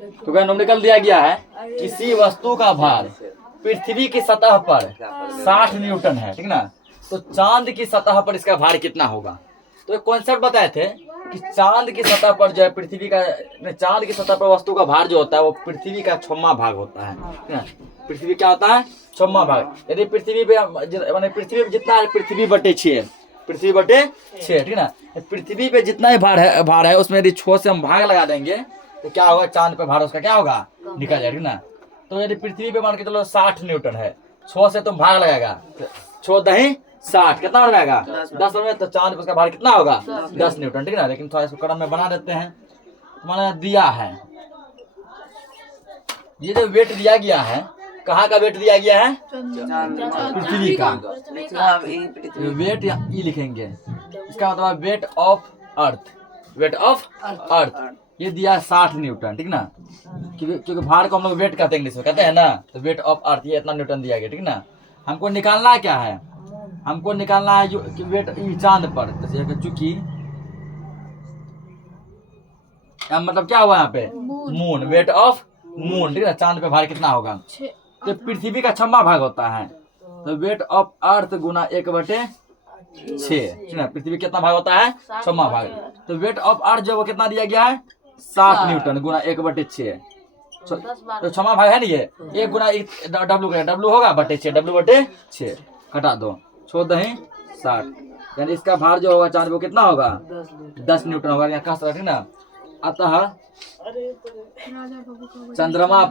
तो क्या न्यूमेरिकल दिया गया है, किसी वस्तु का भार पृथ्वी की सतह पर 60 न्यूटन है, ठीक ना। तो चांद की सतह पर इसका भार कितना होगा। तो एक कॉन्सेप्ट बताए थे कि चांद की सतह पर जो है पृथ्वी का, चांद की सतह पर वस्तु का भार जो होता है वो पृथ्वी का 6वां भाग होता है, ठीक ना। पृथ्वी क्या होता है, 6वां भाग। यदि पृथ्वी पे माने पृथ्वी पे जितना है पृथ्वी बटे 6, पृथ्वी बटे 6, ठीक ना। पृथ्वी पे जितना ही भार है उसमें यदि 6 से हम भाग लगा देंगे तो क्या होगा, चांद पे भार उसका क्या होगा, निकल जाएगा, ठीक ना। तो यदि पृथ्वी पे मान के चलो 60 न्यूटन है, 6 से तुम भाग लगाएगा, 6 दही 60, कितना बन जाएगा 10 बन, तो चांद पे उसका भार कितना होगा 10 न्यूटन, ठीक ना। लेकिन थोड़ा इसको क्रम में बना देते हैं। तुम्हारा दिया है, ये जो वेट दिया गया है, कहाँ का वेट दिया गया है, पृथ्वी का। वेट ई लिखेंगे, इसका मतलब weight of earth, weight of earth ये दिया है 60 न्यूटन, ठीक ना। क्योंकि भार को हम लोग वेट कहते हैं, इंग्लिश में कहते हैं ना। तो वेट ऑफ अर्थ ये इतना न्यूटन दिया गया, ठीक ना। हमको निकालना क्या है, हमको निकालना है वेट चांद पर। चूंकि मतलब क्या हुआ यहाँ पे, मून, वेट ऑफ मून, ठीक है। चांद पे भार कितना होगा, तो पृथ्वी का 6वां भाग होता है, तो वेट ऑफ अर्थ गुना 1/6, ठीक है। पृथ्वी कितना भाग होता है, 6वां भाग। तो वेट ऑफ अर्थ जो वो कितना दिया गया है 60 न्यूटन गुना 1/6, तो 6वां भाग है ना ये, 1 गुना डब्ल्यू करें, डब्ल्यू होगा बटे 6, W/6 घटा दो, 14 60, यानी इसका भार जो होगा चांद वो कितना होगा 10 न्यूटन होगा, यहाँ कह सकते ना। अतः चंद्रमा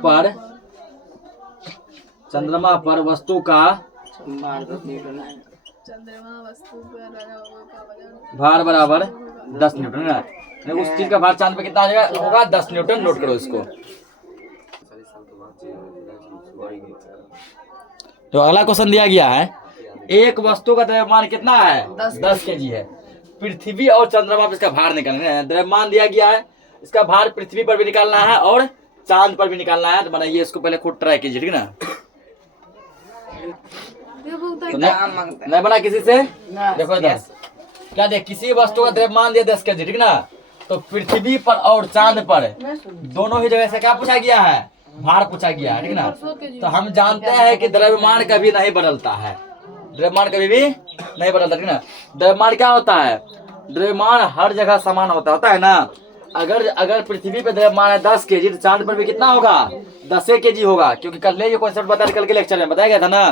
पर वस्तु का भार बराबर 10 न्यूटन है। उस चीज का भार चांद पे कितना आ जाएगा होगा 10 न्यूटन, नोट करो इसको। तो अगला क्वेश्चन दिया गया है, एक वस्तु का द्रव्यमान कितना है 10 kg है। पृथ्वी और चंद्रमा पर इसका भार निकालना है। द्रव्यमान दिया गया है, इसका भार पृथ्वी पर भी निकालना है और चांद पर भी निकालना है। तो बनाइए इसको, पहले खुद ट्राई कीजिए, ठीक ना। तो नहीं बना किसी से, देखो इधर क्या देख, किसी वस्तु का द्रव्यमान दिया 10 kg, ठीक ना। तो पृथ्वी पर और चांद पर दोनों ही जगह से क्या पूछा गया है, भार पूछा गया है, ठीक ना। तो हम जानते हैं कि द्रव्यमान कभी नहीं बदलता है, द्रव्यमान कभी भी नहीं बदलता, ठीक ना। द्रव्यमान क्या होता है, द्रव्यमान हर जगह समान होता है ना। अगर पृथ्वी पे द्रव्यमान है 10 kg, तो चांद पर भी कितना होगा 10 kg होगा। क्योंकि कल ये कॉन्सेप्ट बताया, कल के लेक्चर में बताया गया था ना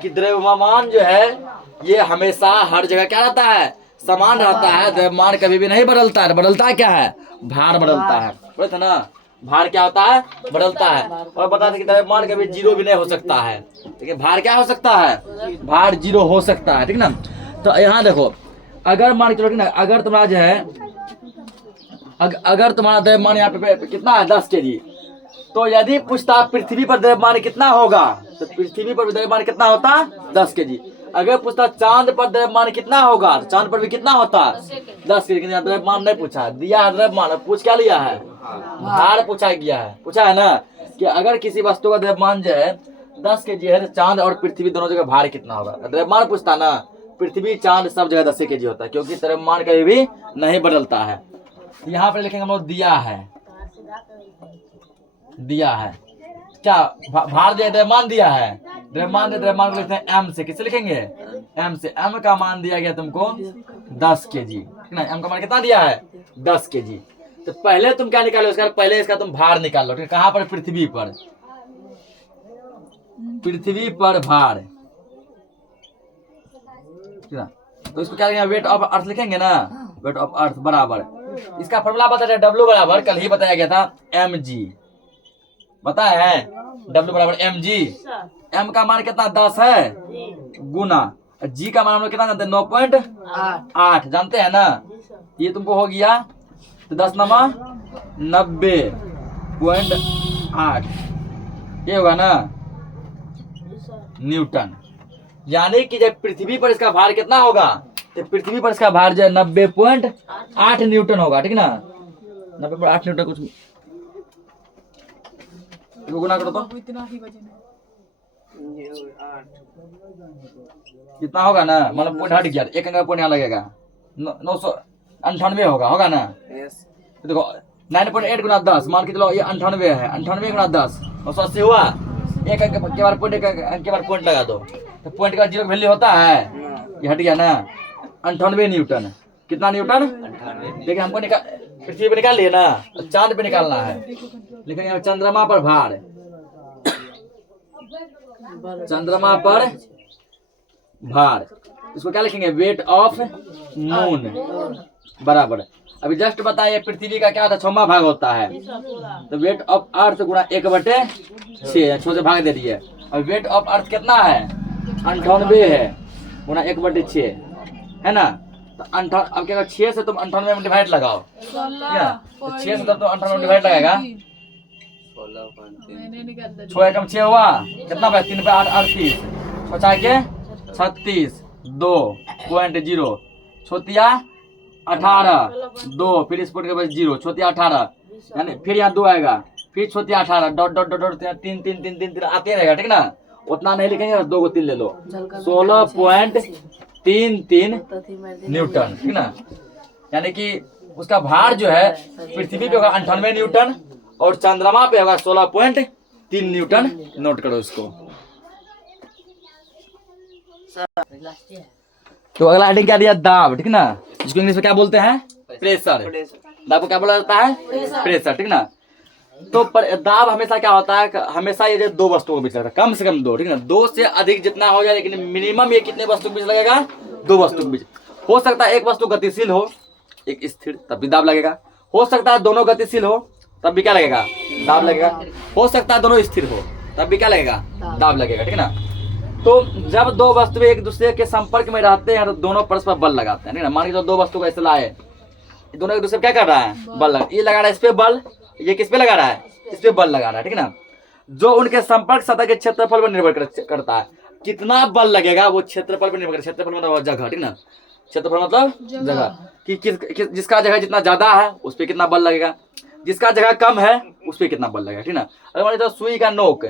कि द्रव्यमान जो है ये हमेशा हर जगह क्या रहता है, समान रहता है। द्रव्यमान कभी भी नहीं बदलता है। बदलता क्या है, भार बदलता है, बोले थे ना। भार क्या होता है, बदलता है। और बता दें कि द्रव्यमान कभी 0 भी नहीं हो सकता है, लेकिन भार क्या हो सकता है, भार 0 हो सकता है, ठीक ना। तो यहाँ देखो, अगर मान के चलो, ठीक ना, अगर तुम्हारा जो है अगर तुम्हारा द्रव्यमान यहाँ पे कितना है 10 kg, तो यदि पूछता पृथ्वी पर द्रव्यमान कितना होगा, तो पृथ्वी पर द्रव्यमान कितना होता 10 kg। अगर पूछता चांद पर द्रव्यमान कितना होगा, तो चांद पर भी कितना होता 10 kg। लेकिन द्रव्यमान नहीं पूछा, दिया है द्रव्यमान, पूछ क्या लिया है, भार पूछा गया है। पूछा है ना कि अगर किसी वस्तु का द्रव्यमान जो है 10 kg है, तो चांद और पृथ्वी दोनों जगह भार कितना होगा। द्रव्यमान पूछता ना, पृथ्वी चांद सब जगह 10 kg होता है, क्योंकि द्रव्यमान कभी भी नहीं बदलता है। यहाँ पे लिखेंगे हम लोग दिया है, दिया है क्या, भार दिया, द्रव्यमान दिया है, द्रव्यमान को लिखते हैं m से। किससे लिखेंगे, m से। m का मान दिया गया तुमको 10 kg, ठीक ना। m का मान कितना दिया है 10 kg। तो पहले तुम क्या निकालो, इसका पहले इसका तुम भार निकाल लो, ठीक है। कहाँ पर, पृथ्वी पर, पृथ्वी पर भार, ठीक है। तो इसको क्या लिखेंगे, वेट ऑफ अर्थ लिखेंगे ना, वेट ऑफ अर्थ बराबर, इसका फॉर्मूला बता रहे W बराबर, कल ही बताया गया था mg, बताया है W बराबर mg। m का मान कितना 10 है गुना g का मान हम लोग कितना जानते हैं 9.8 जानते हैं ना। ये तुमको हो गया, तो 10 नमा 90.8 ये होगा ना न्यूटन। यानी कि जब पृथ्वी पर इसका भार कितना होगा, तो पृथ्वी पर इसका भार जो है 90.8 न्यूटन होगा, ठीक ना। 90.8 न्यूटन, कुछ गुना करो तो कितना होगा ना, मतलब पॉइंट हट गया, एक अंक पॉइंट यहाँ लगेगा 998 होगा ना। देखो 9.8 गुना 10, मान के चलो ये 98 है, 98 गुना 10 180 हुआ। एक अंक के बाद पॉइंट, एक अंक के बाद पॉइंट लगा दो, तो पॉइंट का जीरो वैल्यू होता है, ये हट गया ना। 98 न्यूटन, कितना न्यूटन? देखिए हमको पृथ्वी पे निकाल लिए ना, तो चांद पे निकालना है, लेकिन यहाँ चंद्रमा पर भार, चंद्रमा पर भार, इसको क्या लिखेंगे? वेट ऑफ मून बराबर। अभी जस्ट बताइए पृथ्वी का क्या होता है? 6वां भाग होता है, तो वेट ऑफ अर्थ गुणा 1/6, 6 से भाग दे दिए। और वेट ऑफ अर्थ कितना है? 98 है, गुणा 1/6 है ना। तो अब क्या 6 से तुम 98 में डिवाइड लगाओ, क्या? तो 6 से तब तो 98 में डिवाइड लगाएगा, 6 एकम 6 हुआ, कितना बचा? 3 पे 8 38, 6 के 36, 2.0, छोतिया 18, 2, फिर इस के बाद 0, छोतिया 18, यानी फिर यहाँ 2 आएगा, फिर छोतिया 18, डॉट डॉट डॉट डॉट 3 3 3 3 3 आते रहेगा, ठीक ना। उतना नहीं लिखेंगे, 2 को 3 ले लो, 16.33 न्यूटन, ठीक ना। यानी कि उसका भार जो है पृथ्वी पे होगा 98 न्यूटन और चंद्रमा पे होगा 16.3 न्यूटन। नोट करो इसको। तो अगला हेडिंग क्या दिया? दाब, ठीक ना, जिसको इंग्लिश में क्या बोलते हैं? प्रेशर। दाब को क्या बोला जाता है? प्रेशर, ठीक ना। तो दाब हमेशा क्या होता है? हमेशा ये 2 वस्तुओं के बीच लगता है, कम से कम 2, ठीक ना। 2 से अधिक जितना हो जाए, लेकिन मिनिमम ये कितने वस्तु के बीच लगेगा? 2 वस्तु के बीच। हो सकता है एक वस्तु गतिशील हो, एक स्थिर, तब भी दाब लगेगा। हो सकता है दोनों गतिशील हो, तब भी क्या लगेगा? दाब लगेगा। हो सकता है दोनों स्थिर हो, तब भी क्या लगेगा? दाब लगेगा, ठीक ना। तो जब 2 वस्तु एक दूसरे के संपर्क में रहते हैं तो दोनों परस्पर बल लगाते हैं, ठीक ना। मान के चलो 2 वस्तु का ऐसे लाए, दोनों एक दूसरे पे क्या कर रहा है? बल लगा, ये लगा रहा है इस पे बल, ये किस पे लगा रहा है? इस पे बल लगा रहा है, ठीक ना। जो उनके संपर्क सतह के क्षेत्रफल पर निर्भर करता है। कितना बल लगेगा वो क्षेत्रफल पर निर्भर करता है। क्षेत्रफल मतलब जगह, ठीक ना। क्षेत्रफल मतलब जगह, कि जिसका जगह जितना ज्यादा है उस पर कितना बल लगेगा, जिसका जगह कम है उस पर कितना बल लगेगा, ठीक ना। अगर मान लो सुई का नोक,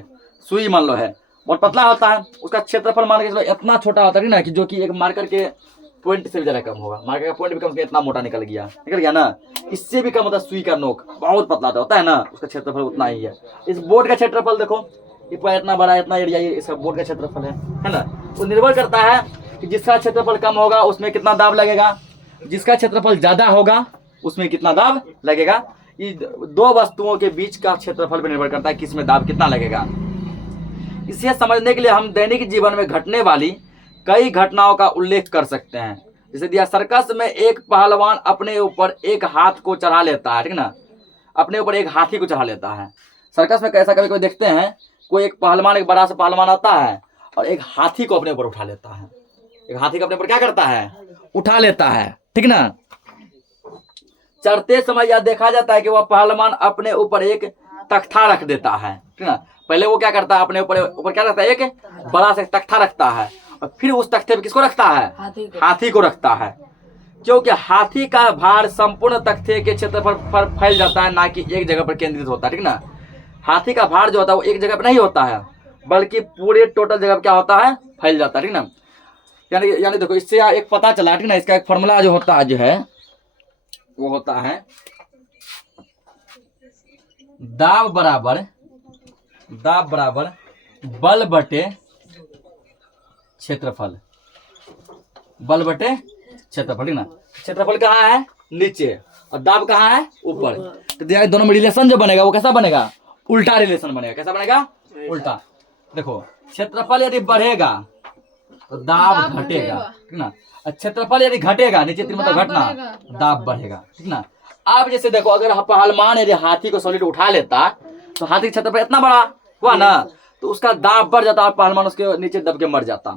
सुई मान लो है बहुत पतला होता है, उसका क्षेत्रफल मान के चलो इतना छोटा होता है ना, कि जो कि एक मार्कर के पॉइंट से भी ज्यादा कम होगा। मार्कर का पॉइंट भी कम से इतना मोटा निकल गया ना, इससे भी कम होता है। सुई का नोक बहुत पतला होता है ना, उसका क्षेत्रफल उतना ही है। इस बोर्ड का क्षेत्रफल देखो, ये इतना बड़ा, इतना एरिया इसका बोर्ड का क्षेत्रफल है ना। वो निर्भर करता है कि जिसका क्षेत्रफल कम होगा उसमें कितना दाब लगेगा, जिसका क्षेत्रफल ज्यादा होगा उसमें कितना दाब लगेगा। ये 2 वस्तुओं के बीच का क्षेत्रफल पर निर्भर करता है किसमें दाब कितना लगेगा। इसे समझने के लिए हम दैनिक जीवन में घटने वाली कई घटनाओं का उल्लेख कर सकते हैं। जैसे दिया, सर्कस में एक पहलवान अपने ऊपर एक हाथ को चढ़ा लेता है, ठीक ना। अपने ऊपर एक हाथी को चढ़ा लेता है। सर्कस में कैसा कभी कोई देखते हैं, कोई एक पहलवान, एक बड़ा सा पहलवान आता है और एक हाथी को अपने ऊपर उठा लेता है। एक हाथी को अपने ऊपर क्या करता है? उठा लेता है, ठीक ना। चढ़ते समय यह देखा जाता है कि वह पहलवान अपने ऊपर एक तख्ता रख देता है, ठीक ना। पहले वो क्या करता है? अपने ऊपर क्या रखता है? एक बड़ा सा तख्ता रखता है, और फिर उस तख्ते पे किसको रखता है? हाथी को रखता है। क्योंकि हाथी का भार संपूर्ण तख्ते के क्षेत्रफल पर फैल जाता है, ना कि एक जगह पर केंद्रित होता है, ठीक ना। हाथी का भार जो होता है वो एक जगह पर नहीं होता है, बल्कि पूरे टोटल जगह पर क्या होता है? फैल जाता है, ठीक ना। यानी देखो, इससे एक पता चला, ठीक ना। इसका एक फॉर्मूला जो होता है, जो है वो होता है दाब बराबर बल बटे क्षेत्रफल, बल बटे क्षेत्रफल, ठीक ना। क्षेत्रफल कहाँ है? नीचे, और दाब कहाँ है? ऊपर। तो दोनों में रिलेशन जो बनेगा वो कैसा बनेगा? उल्टा रिलेशन बनेगा। कैसा बनेगा? उल्टा। देखो, क्षेत्रफल यदि बढ़ेगा तो दाब घटेगा, ठीक ना। क्षेत्रफल यदि घटेगा, नीचे मतलब घटना, दाब बढ़ेगा, ठीक ना। अब जैसे देखो, अगर पहलवान यदि हाथी को सॉलिड उठा लेता तो हाथी का क्षेत्रफल इतना बड़ा हुआ ना, तो उसका दाब बढ़ जाता और पहलवान उसके नीचे दब के मर जाता।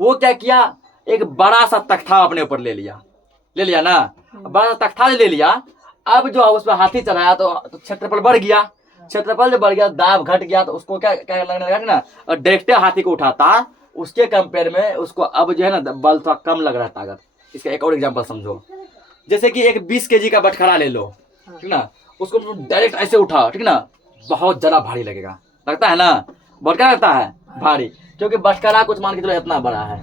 वो क्या किया? एक बड़ा सा तख्ता अपने ऊपर ले लिया ना। बड़ा सा तख्ता ले लिया। अब जो उस पर हाथी चढ़ाया तो क्षेत्रफल बढ़ गया। क्षेत्रफल जब बढ़ गया, दाब घट गया, तो उसको क्या लगने लगा ना, और डायरेक्ट हाथी को उठाता, उसके कंपेयर में उसको अब जो है ना बल थोड़ा कम लग रहा है, ताकत। इसका एक और एग्जांपल समझो। जैसे कि एक 20 kg का बटखरा ले लो, ठीक ना। उसको डायरेक्ट ऐसे उठा, ठीक ना, बहुत ज्यादा भारी लगता है ना। बहुत क्या लगता है? भारी। क्योंकि बटखरा कुछ मान के चलो इतना बड़ा है,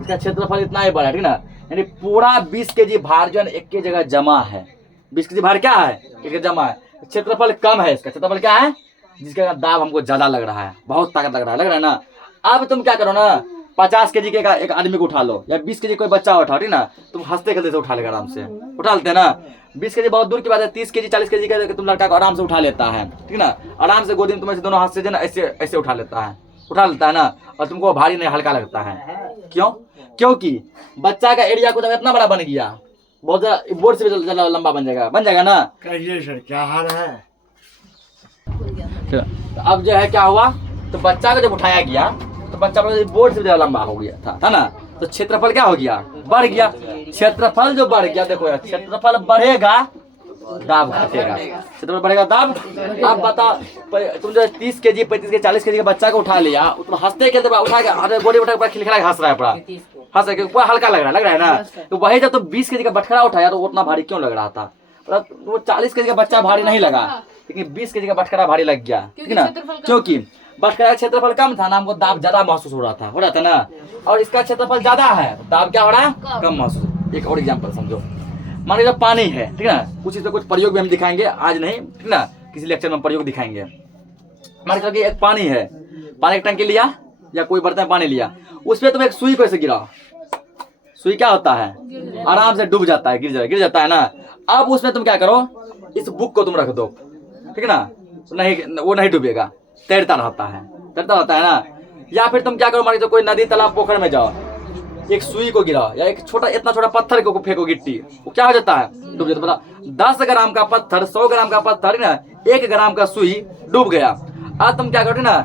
इसका क्षेत्रफल इतना ही बड़ा है, ठीक ना। यानी पूरा 20 kg भार जो है एक की जगह जमा है, 20 केजी भार क्या है, एक जमा है। क्षेत्रफल कम है, इसका क्षेत्रफल क्या है, जिसका दाब हमको ज्यादा लग रहा है, बहुत ताकत लग रहा है ना। अब तुम क्या करो ना, 50 केजी के एक आदमी को उठा लो या 20 केजी कोई बच्चा उठाओ, ठीक ना, तुम हंसते खेलते से उठा लेगा आराम से, उठा लेते हैं ना। 20 केजी बहुत दूर की बात है, 30 केजी 40 केजी का तुम लड़का को आराम से उठा लेता है, ठीक ना, आराम से गोदी में तुम ऐसे दोनों हाथ से ना ऐसे ऐसे उठा लेता है ना, और तुमको भारी नहीं हल्का लगता है। क्यों? क्योंकि बच्चा का एरिया को जब इतना बड़ा बन गया, बहुत ज्यादा बोर्ड से भी ज्यादा लंबा बन जाएगा ना। कहिए सर क्या हाल है। तो अब जो है क्या हुआ, तो बच्चा को जब उठाया गया तो बच्चा बोर्ड से ज्यादा लंबा हो गया था ना, तो क्षेत्रफल क्या हो गया, बढ़ गया। क्षेत्रफल जो बढ़ गया, देखो यार, क्षेत्रफल बढ़ेगा दाब घटेगा, क्षेत्रफल बढ़ेगा दाब। अब बता, तुम जो 30 केजी 35 केजी 40 केजी के बच्चा को उठा लिया, तुम हंसते खेलते उठा के, अरे गोली उठा के खिलखिला हंस रहा है, पूरा हंस रहा है, पूरा हल्का लग रहा है ना। तो वही जब तुम 20 केजी का बटखरा उठाया तो वो उतना भारी क्यों लग रहा था, वो 40 केजी का बच्चा भारी नहीं लगा, लेकिन 20 केजी का बटखरा भारी लग गया, ठीक ना, क्योंकि बटखरा का क्षेत्रफल कम था ना, हमको दाब ज्यादा महसूस हो रहा था ना, और इसका क्षेत्रफल ज्यादा है, दाब क्या हो रहा है, कम महसूस। एक और एग्जांपल समझो, मान लीजिए पानी है, ठीक ना, कुछ इसमें कुछ प्रयोग भी हम दिखाएंगे, आज नहीं, ठीक ना, किसी लेक्चर में प्रयोग दिखाएंगे। मान लीजिए एक पानी है, पानी की टंकी लिया या कोई बर्तन में पानी लिया, उसमें तुम एक सुई को ऐसे गिराओ, सुई क्या होता है, आराम से डूब जाता है, गिर जाता है ना। अब उसमें तुम क्या करो, इस बुक को तुम रख दो, ठीक है ना, नहीं वो नहीं डूबेगा, तैरता रहता है ना। या फिर तुम क्या करो, मान लीजिए कोई नदी तालाब पोखर में जाओ, एक सुई को गिराओ या एक छोटा इतना छोटा पत्थर को फेंको गिट्टी, वो क्या हो जाता है, डूब जाता है। 10 ग्राम का पत्थर, 100 ग्राम का पत्थर ना, 1 ग्राम का सुई डूब गया। अब तुम क्या करोगे ना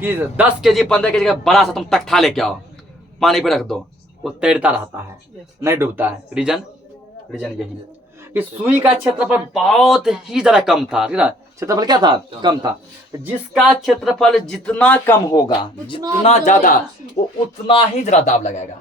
कि 10 केजी 15 केजी का बड़ा सा तुम तख्ता लेके आओ, पानी पे रख दो, वो तैरता रहता है, नहीं डूबता है। रीजन यही है कि सुई का क्षेत्रफल बहुत ही ज्यादा कम था, ठीक है, क्षेत्रफल क्या था, कम था। जिसका क्षेत्रफल जितना कम होगा, जितना ज्यादा, वो उतना ही ज्यादा दाब लगाएगा।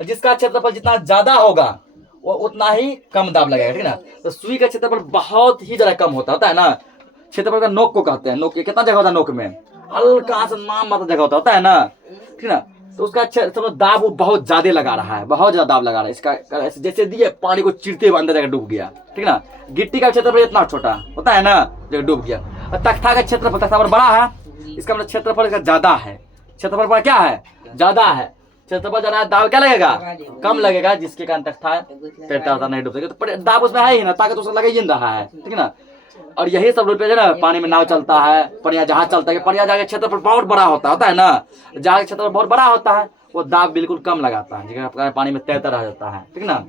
जिसका क्षेत्रफल जितना ज्यादा होगा वो उतना ही कम दाब लगाएगा, ठीक है ना। तो सुई का क्षेत्रफल बहुत ही ज्यादा कम होता है ना। क्षेत्रफल का नोक को कहते हैं, नोक के कितना जगह होता है, नोक में हल्का सा नाम मात्र जगह होता है ना, ठीक है ना। तो उसका क्षेत्रफल दाब वो बहुत ज्यादा लगा रहा है, बहुत ज्यादा दाब लगा रहा है। इसका जैसे दिए पानी को चिरते हुए अंदर जाकर डूब गया, ठीक है ना। गिट्टी का क्षेत्रफल इतना छोटा होता है ना, जो डूब गया। तख्ता का क्षेत्रफल, तख्ता पर बड़ा है, इसका मतलब क्षेत्रफल का ज्यादा है, क्षेत्रफल पर क्या है, ज्यादा है। क्षेत्रफल ज्यादा है, दाब क्या लगेगा, कम लगेगा, जिसके कारण तख्ता तैरता होता नहीं डूब सकेगा। तो दाब उसमें है ही ना, ताकत उसका लगा ही रहा है, ठीक है ना। और यही सब रूप है ना, पानी में नाव चलता है, पनिया जहाज चलता है, पनिया जहाज का क्षेत्रफल बहुत बड़ा होता है ना, जहाज का क्षेत्रफल बहुत बड़ा होता है, वो दाब बिल्कुल कम लगाता है, जिसका पानी में तैरता रह जाता है, ठीक ना।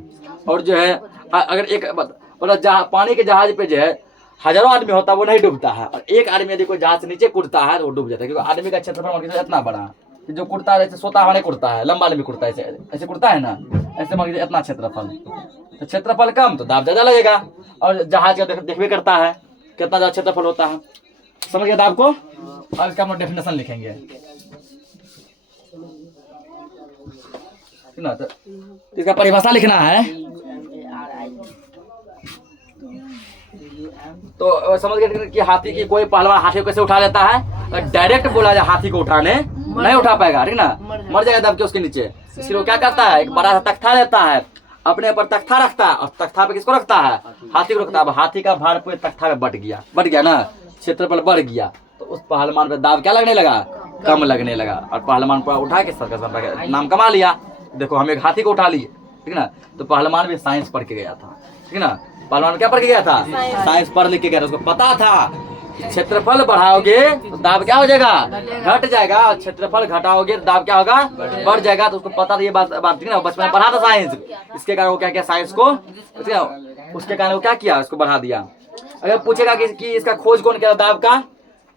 और जो है अगर एक पानी के जहाज पे जो है हजारों आदमी होता है, वो नहीं डूबता है। और एक आदमी यदि कोई जहाज से नीचे कूदता है तो वो डूब जाता है, क्योंकि आदमी का क्षेत्रफल इतना बड़ा, जो कुड़ता है, सोता हुआ नहीं कुड़ता है, लंबा आदमी कुड़ता है, ऐसे कुड़ता है ना, ऐसे मान लीजिए इतना क्षेत्रफल, तो क्षेत्रफल कम तो दाब ज्यादा लगेगा। और जहाज का देखबे करता है कितना ज्यादा क्षेत्रफल होता है, समझ गए दाब को। और इसका हम डेफिनेशन लिखेंगे ना, तो इसका परिभाषा लिखना है। तो समझ गए कि हाथी की कोई पहलवान हाथी को कैसे उठा लेता है, डायरेक्ट बोला जाए हाथी को उठाने नहीं उठा पाएगा, ठीक ना, मर जाएगा दब के उसके नीचे। इसलिए वो क्या करता है, एक बड़ा सा तख्ता लेता है, अपने ऊपर तख्ता रखता है, और तख्ता पे किसको रखता है, हाथी को रखता है। अब हाथी का भार पूरे तख्ता पे बढ़ गया ना, क्षेत्रफल बढ़ गया, तो उस पहलवान पे दाब क्या लगने लगा, कम लगने लगा। और पहलवान पूरा उठा के सर्कस नाम कमा लिया। देखो हम एक हाथी को उठा लिए, ठीक ना। तो पहलवान भी साइंस पढ़ के गया था, ठीक ना। पहलवान क्या पढ़ के गया था, साइंस पढ़ लिख के गया था। उसको पता था क्षेत्रफल बढ़ाओगे तो दाब क्या हो जाएगा, घट जाएगा, और क्षेत्रफल घटाओगे तो दाब क्या होगा, बढ़ जाएगा। तो उसको पता था ये बात, ठीक ना, बचपन में पढ़ा था साइंस। इसके कारण वो क्या किया, साइंस को, उसके कारण वो क्या किया, उसको बढ़ा दिया। अगर पूछेगा कि इसका खोज कौन किया दाब का,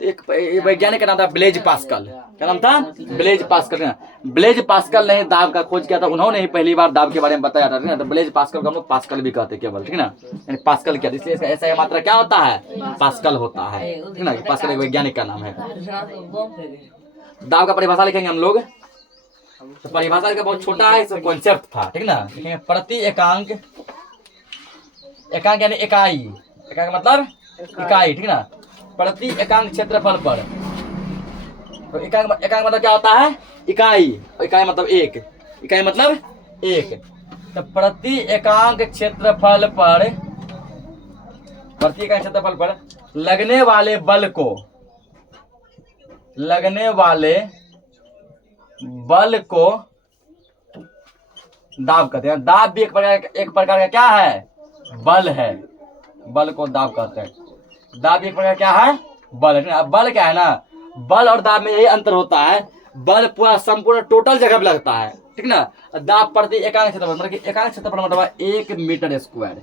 तो एक वैज्ञानिक का नाम था ब्लेज पास्कल। क्या नाम था, ब्लेज पास्कल। ब्लेज पास्कल ने दाब का खोज किया था, उन्होंने ही पहली बार दाब के बारे में बताया था, ठीक ना। तो ब्लेज पास्कल को हम लोग पास्कल भी कहते केवल, ठीक ना, यानी पास्कल किया, इसलिए इसका ऐसा मात्रा क्या होता है, पास्कल होता है, ठीक ना। पास्कल एक वैज्ञानिक का नाम है। दाब का परिभाषा लिखेंगे हम लोग, तो परिभाषा का बहुत छोटा है, कॉन्सेप्ट था, ठीक ना। लिखेंगे प्रति एकांक, एकांक यानी इकाई, एकांक मतलब इकाई, ठीक ना। प्रति एकांक क्षेत्रफल पर, तो एकांक मतलब क्या होता है, इकाई, इकाई मतलब एक, इकाई मतलब एक। तो प्रति एकांक क्षेत्रफल पर प्रति इकाई क्षेत्रफल पर लगने वाले बल को दाब कहते हैं। दाब भी एक प्रकार का क्या है? बल है। बल को दाब कहते हैं। दाब भी एक प्रकार क्या है? बल है। अब बल क्या है ना, बल और दाब में यही अंतर होता है। बल पूरा संपूर्ण टोटल जगह पे लगता है, ठीक ना। दाब प्रति एकांक क्षेत्रफल मतलब कि एकांक क्षेत्रफल मतलब 1 मीटर स्क्वायर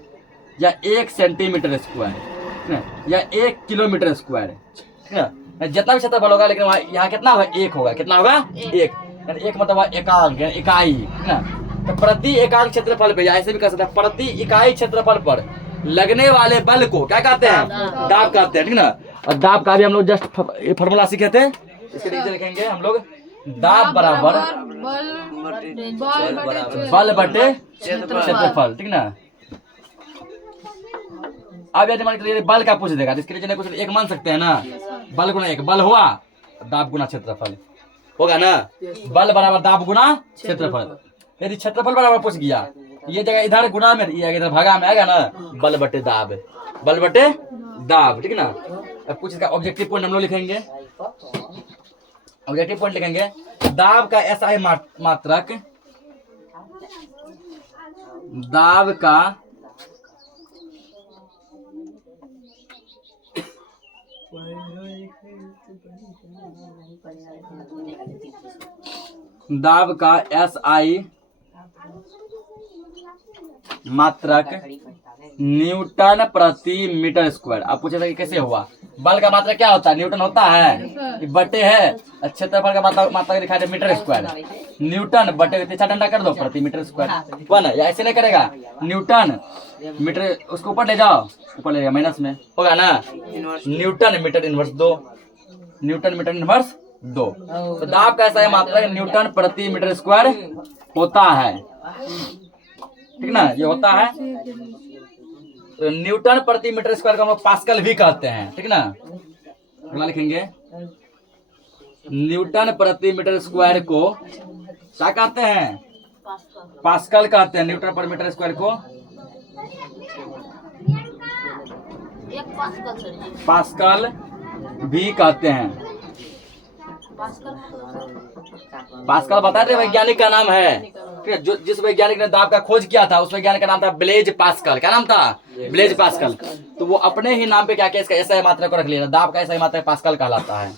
या 1 सेंटीमीटर स्क्वायर, ठीक ना, या 1 किलोमीटर स्क्वायर, ठीक ना। जितना भी क्षेत्रफल होगा लेकिन वहाँ यहाँ कितना होगा? 1 होगा। कितना होगा? 1। एक मतलब एकांक इकाई, ठीक ना। तो प्रति एकांक क्षेत्रफल पे, या ऐसे भी कह सकते हैं प्रति इकाई क्षेत्रफल पर लगने वाले बल को क्या कहते हैं? दाब कहते हैं, ठीक ना। और दाब का भी हम लोग जस्ट फॉर्मूला सीखे थे, इसके नीचे लिखेंगे हम लोग दाब बराबर बल बटे क्षेत्रफल, ठीक ना। अब यदि मान लीजिए बल का पूछ देगा तो इसके लिए कुछ एक मान सकते हैं ना, बल गुना 1 बल हुआ, दाब गुना क्षेत्रफल होगा ना। बल बराबर दाब गुना क्षेत्रफल। यदि क्षेत्रफल बराबर पूछ गया, ये जगह इधर गुना में, ये इधर भागा में आएगा ना, बल बटे दाब, बल बटे दाब, ठीक ना। अब कुछ इसका ऑब्जेक्टिव पॉइंट हम लोग लिखेंगे। ऑब्जेक्टिव पॉइंट लिखेंगे दाब का एसआई मात्रक, दाब का एसआई मात्रक न्यूटन प्रति मीटर स्क्वायर। अब पूछेगा कि कैसे हुआ? बल का मात्रक क्या होता है? न्यूटन होता है कि बटे है। क्षेत्रफल का मात्रक लिखा है मीटर स्क्वायर। न्यूटन बटे पीछा डंडा कर दो प्रति मीटर स्क्वायर 1, या ऐसे नहीं करेगा न्यूटन मीटर, उसको ऊपर ले जाओ, ऊपर ले जाओ माइनस में होगा ना। Newton metre inverse 2, newton metre inverse 2। तो दाब का ऐसा मात्रक न्यूटन प्रति मीटर स्क्वायर होता है, ठीक ना। ये होता है तो न्यूटन प्रति मीटर स्क्वायर को हम लोग पास्कल भी कहते हैं, ठीक ना। अगला लिखेंगे न्यूटन प्रति मीटर स्क्वायर को क्या कहते हैं? पास्कल कहते हैं। न्यूटन पर मीटर स्क्वायर को पास्कल भी कहते हैं। पास्कल बताते हैं वैज्ञानिक का नाम है, जो जिस वैज्ञानिक ने दाब का खोज किया था उस वैज्ञानिक का नाम था ब्लेज पास्कल। क्या नाम था? Blaise Pascal. तो वो अपने ही नाम पे क्या किया, इसका एसआई मात्रक को रख लिया। दाब का एसआई मात्रक पास्कल कहलाता है।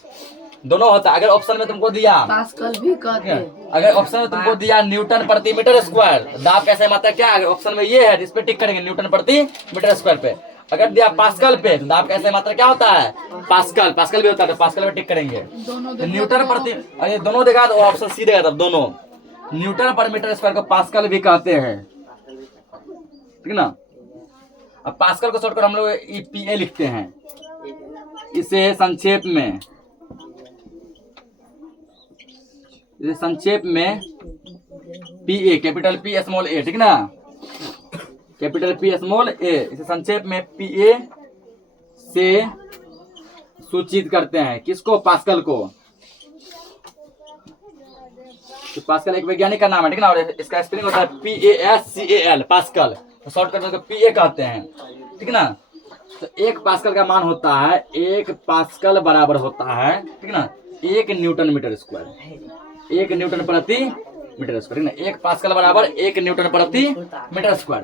दोनों होता है। अगर ऑप्शन में तुमको दिया पास्कल भी कहते हैं, अगर ऑप्शन में तुमको दिया न्यूटन प्रति मीटर स्क्वायर, दाब का एसआई मात्रक क्या है? अगर ऑप्शन में ये है इस पे टिक करेंगे न्यूटन प्रति मीटर स्क्वायर पे। अगर दिया पास्कल पे तो दाब का एसआई मात्रक क्या होता है? पास्कल। पास्कल भी होता है तो पास्कल पे टिक करेंगे। तो न्यूटन प्रति, अरे दोनों देगा तो ऑप्शन सी देगा तब दोनों। न्यूटन पर मीटर स्क्वायर को पास्कल भी कहते हैं, ठीक ना। अब पास्कल को छोड़कर हम लोग पीए लिखते हैं। इसे संक्षेप में पीए, कैपिटल पी स्मॉल ए, ठीक ना। कैपिटल पी स्मॉल ए, इसे संक्षेप में पीए से सूचित करते हैं। किसको? पास्कल को। तो पास्कल एक वैज्ञानिक का नाम है, ठीक ना। और इसका स्पेलिंग होता है PASCAL, पास्कल। तो शॉर्टकट में पीए कहते हैं, ठीक ना। तो 1 पास्कल का मान होता है, 1 पास्कल बराबर होता है, ठीक ना, 1 न्यूटन मीटर स्क्वायर। 1 न्यूटन प्रति मीटर स्क्वायर, ठीक ना। 1 पास्कल बराबर 1 न्यूटन प्रति मीटर स्क्वायर।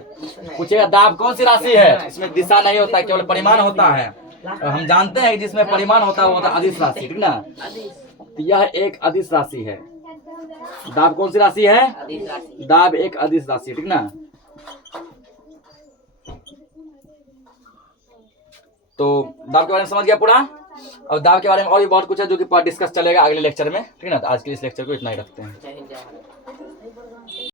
पूछेगा दाब कौन सी राशि है? इसमें दिशा नहीं होता, केवल परिमाण होता है। और हम जानते हैं कि जिसमें परिमाण होता है वो होता है अदिश राशि, ठीक ना। तो यह एक अदिश राशि है। दाब कौन सी राशि है? दाब एक अदिश राशि, ठीक ना। तो दाब के बारे में समझ गया पूरा। और दाब के बारे में और भी बहुत कुछ है जो कि डिस्कस चलेगा अगले लेक्चर में, ठीक ना। तो आज के इस लेक्चर को इतना ही रखते हैं।